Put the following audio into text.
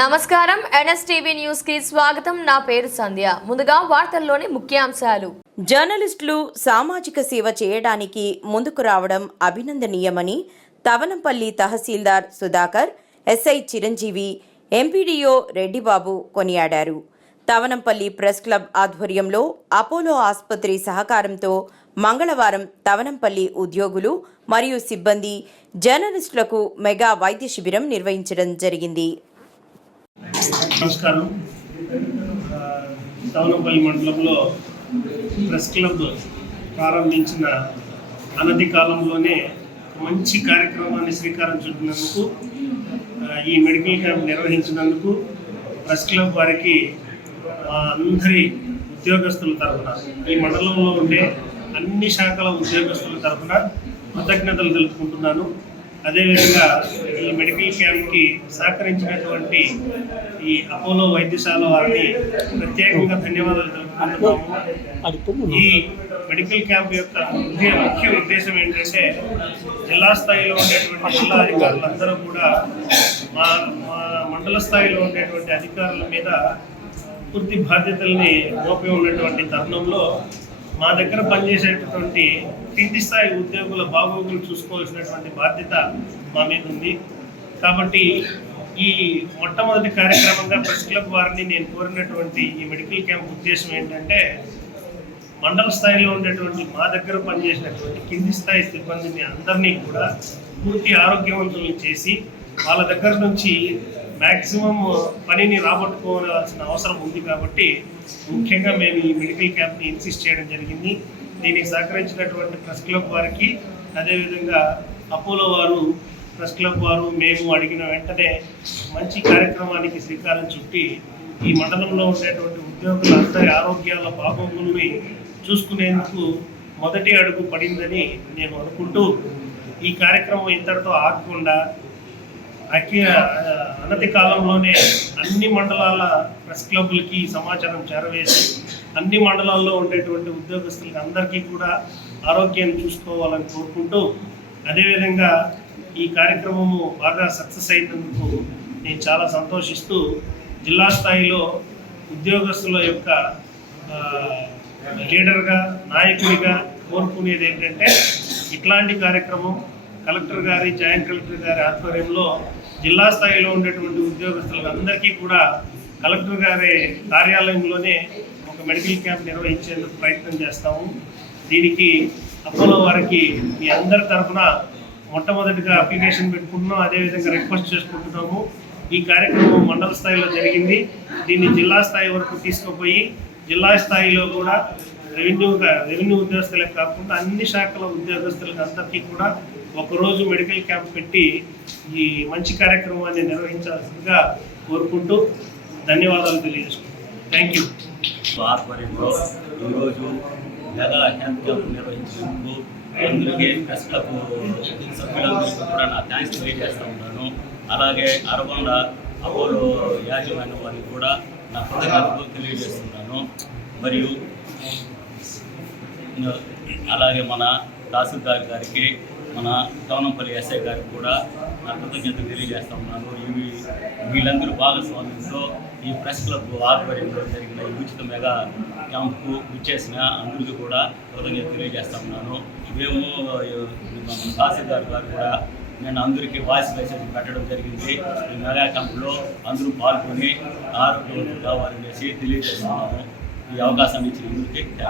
నమస్కారం NSTV news కి స్వాగతం. నా పేరు సంధ్య. ముందుగా వార్తల్లోని ముఖ్యాంశాలు. జర్నలిస్టులు సామాజిక సేవ చేయడానికి ముందుకు రావడం అభినందనీయమని తవనంపల్లి తహసీల్దార్ సుధాకర్, ఎస్ఐ చిరంజీవి, ఎంపీడీఓ రెడ్డిబాబు కొనియాడారు. తవనంపల్లి ప్రెస్ క్లబ్ ఆధ్వర్యంలో అపోలో ఆసుపత్రి సహకారంతో మంగళవారం తవనంపల్లి ఉద్యోగులు మరియు సిబ్బంది, జర్నలిస్టులకు మెగా వైద్య శిబిరం నిర్వహించడం జరిగింది. నమస్కారం. తవనంపల్లి మండలంలో ప్రెస్ క్లబ్ ప్రారంభించిన అనతి కాలంలోనే మంచి కార్యక్రమాన్ని శ్రీకారం చుట్టినందుకు, ఈ మెడికల్ క్యాంప్ నిర్వహించినందుకు ప్రెస్ క్లబ్ వారికి అందరి ఉద్యోగస్తుల తరఫున, ఈ మండలంలో ఉండే అన్ని శాఖల ఉద్యోగస్తుల తరఫున కృతజ్ఞతలు తెలుపుకుంటున్నాను. అదేవిధంగా ఈ మెడికల్ క్యాంప్కి సహకరించినటువంటి ఈ అపోలో వైద్యశాల వారిని ప్రత్యేకంగా ధన్యవాదాలు తెలుపుకుంటున్నాము. ఈ మెడికల్ క్యాంప్ యొక్క ముఖ్య ఉద్దేశం ఏంటంటే, జిల్లా స్థాయిలో ఉండేటువంటి జిల్లా అధికారులందరూ కూడా మా మండల స్థాయిలో ఉండేటువంటి అధికారుల మీద పూర్తి బాధ్యతల్ని మోపి ఉన్నటువంటి తరుణంలో మా దగ్గర పనిచేసేటటువంటి కింది స్థాయి ఉద్యోగుల బాగోగులు చూసుకోవాల్సినటువంటి బాధ్యత మా మీద ఉంది. కాబట్టి ఈ మొట్టమొదటి కార్యక్రమంగా ప్రెస్ క్లబ్ వారిని నేను కోరినటువంటి ఈ మెడికల్ క్యాంప్ ఉద్దేశం ఏంటంటే, మండల స్థాయిలో ఉండేటువంటి మా దగ్గర పనిచేసినటువంటి కింది స్థాయి సిబ్బందిని అందరినీ కూడా పూర్తి ఆరోగ్యవంతులను చేసి వాళ్ళ దగ్గర నుంచి మ్యాక్సిమం పనిని రాబట్టుకోవాల్సిన అవసరం ఉంది. కాబట్టి ముఖ్యంగా మేము ఈ మెడికల్ క్యాంప్ని ఇన్సిస్ట్ చేయడం జరిగింది. దీనికి సహకరించినటువంటి ప్రెస్ క్లబ్ వారికి, అదేవిధంగా అపోలో వారు, ప్రెస్ క్లబ్ వారు, మేము అడిగిన వెంటనే మంచి కార్యక్రమానికి శ్రీకారం చుట్టి ఈ మండలంలో ఉండేటువంటి ఉద్యోగులందరి ఆరోగ్యాల బాగోగుల్ని చూసుకునేందుకు మొదటి అడుగు పడిందని నేను అనుకుంటూ, ఈ కార్యక్రమం ఇంతటితో ఆగకుండా అనతి కాలంలోనే అన్ని మండలాల ప్రెస్ క్లబ్లకి సమాచారం చేరవేసి అన్ని మండలాల్లో ఉండేటువంటి ఉద్యోగస్తులకి అందరికీ కూడా ఆరోగ్యాన్ని చూసుకోవాలని కోరుకుంటూ, అదేవిధంగా ఈ కార్యక్రమము బాగా సక్సెస్ అయినందుకు నేను చాలా సంతోషిస్తూ, జిల్లా స్థాయిలో ఉద్యోగస్తుల యొక్క లీడర్గా, నాయకుడిగా కోరుకునేది ఏంటంటే, ఇట్లాంటి కార్యక్రమం కలెక్టర్ గారి, జాయింట్ కలెక్టర్ గారి ఆధ్వర్యంలో జిల్లా స్థాయిలో ఉండేటువంటి ఉద్యోగస్తులకు అందరికీ కూడా కలెక్టర్ గారి కార్యాలయంలోనే ఒక మెడికల్ క్యాంప్ నిర్వహించేందుకు ప్రయత్నం చేస్తాము. దీనికి అపోలో వారికి మీ అందరి తరఫున మొట్టమొదటిగా అప్లికేషన్ పెట్టుకుంటున్నాం, అదేవిధంగా రిక్వెస్ట్ చేసుకుంటున్నాము. ఈ కార్యక్రమం మండల స్థాయిలో జరిగింది. దీన్ని జిల్లా స్థాయి వరకు తీసుకుపోయి జిల్లా స్థాయిలో కూడా రెవెన్యూ ఉద్యోగస్తులకు కాకుండా అన్ని శాఖల ఉద్యోగస్తులకు అందరికీ కూడా ఒకరోజు మెడికల్ క్యాంప్ పెట్టి ఈ మంచి కార్యక్రమాన్ని నిర్వహించాల్సిందిగా కోరుకుంటూ ధన్యవాదాలు తెలియజేసుకుంటున్నాను. Thank you. ఆధ్వర్యంలో ఈరోజు మెగా హెల్త్ క్యాంప్ నిర్వహించినందుకు అందరికీ ప్రెస్ క్లబ్ సభ్యులందరికీ కూడా నా థ్యాంక్స్ తెలియజేస్తూ ఉన్నాను. అలాగే అరగొండ అపోలో యాజమాన్యం వారికి కూడా నా కృతజ్ఞతలు తెలియజేస్తున్నాను. మరియు అలాగే మన తహసీల్దార్ గారికి, మన తవనంపల్లి ఎస్ఐ గారికి కూడా నా కృతజ్ఞతలు తెలియజేస్తూ ఉన్నాను. వీళ్ళందరూ భాగస్వామ్యంతో ఈ ప్రెస్ క్లబ్ ఆధ్వర్యంలో జరిగిన ఈ ఉచిత మెగా క్యాంప్కు ఇచ్చేసిన అందరికీ కూడా కృతజ్ఞతలు తెలియజేస్తూ ఉన్నాను. మేము తహసీల్దార్ గారు కూడా నేను అందరికీ వాయిస్ మెసేజ్ పెట్టడం జరిగింది. ఈ మెగా క్యాంపులో అందరూ పాల్గొని ఆరోగ్యవంతులు కావాలని తెలియజేస్తున్నాము. ఈ అవకాశం ఇచ్చిన అందరికీ